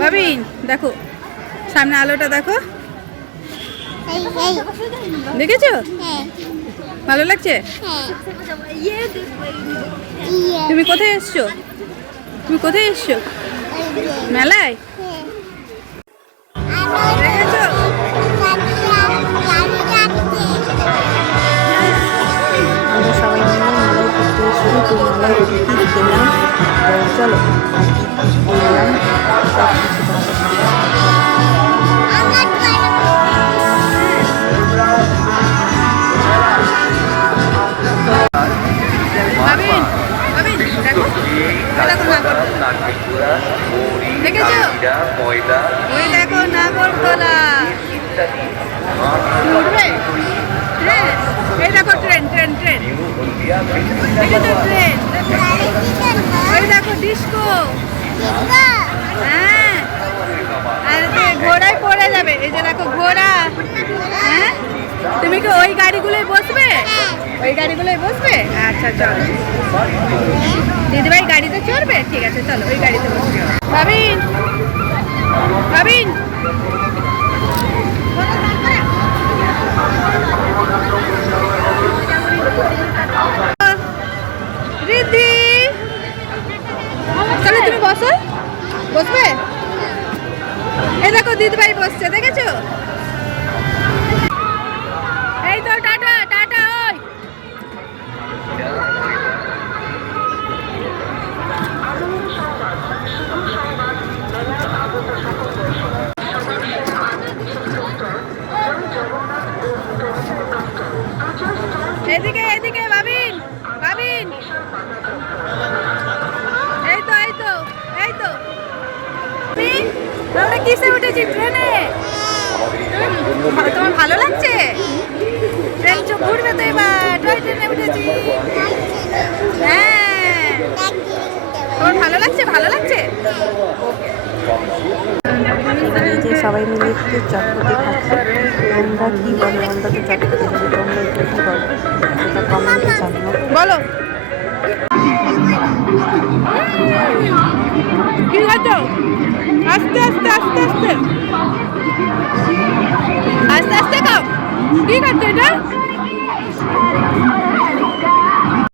ভাবিন দেখো সামনে আলোটা দেখো, দেখেছো? ভালো লাগছে? তুমি কোথায় এসছো? তুমি কোথায় এসছো? মেলায়? দেখেছো? আমরা সবাই মিলে মেলায় ঘুরতে এসেছি, তো মেলায় ঘুরতে গেলাম। চলো বললাম সব কিছু তোমাদের ভাবিন ভাবিন দেখো, দেখেছো? ওই দেখো নাগরদোলা উঠবে। হ্যাঁ এই দেখো ট্রেন ট্রেন ট্রেন, দেখেছো ট্রেন? ওই দেখো ডিস্কো। হ্যাঁ আর ঘোড়ায় পড়ে যাবে, এই যে দেখো ঘোড়া। হ্যাঁ তুমি কি ওই গাড়িগুলোই বসবে? ওই গাড়িগুলোই বসবে? আচ্ছা চলো, দিদিভাই গাড়িতে চড়বে? ঠিক আছে চলো ওই গাড়িতে বসবে। ভাবিন ভাবিন রিদ্ধি চলো তুমি বসো, বসবে? এই দেখো দিদিভাই বসছে, দেখেছো? এই তো টাটা টাটা। ওই এদিকে এদিকে ভাবিন ভাবিন, এই তো এই তো এই তো। আমরা কিসে উঠেছি? ট্রেনে। তোমার ভালো লাগছে? ট্রেন চোখ ঘুরবে তো এবার, টয় ট্রেনে উঠেছি। হ্যাঁ তোমার ভালো লাগছে? ভালো লাগছে? এই যে সবাই মিলে একটু চটপটি খাচ্ছি। তোমরা কি বলো? আমরা তো চটপটি খাবো, তোমরা একটু কি বলো সেটা কমেন্টে জানিও। বলো কি খাচ্ছ? আস্তে আস্তে আস্তে আস্তে আস্তে আস্তে খাও। কি খাচ্ছ এটা?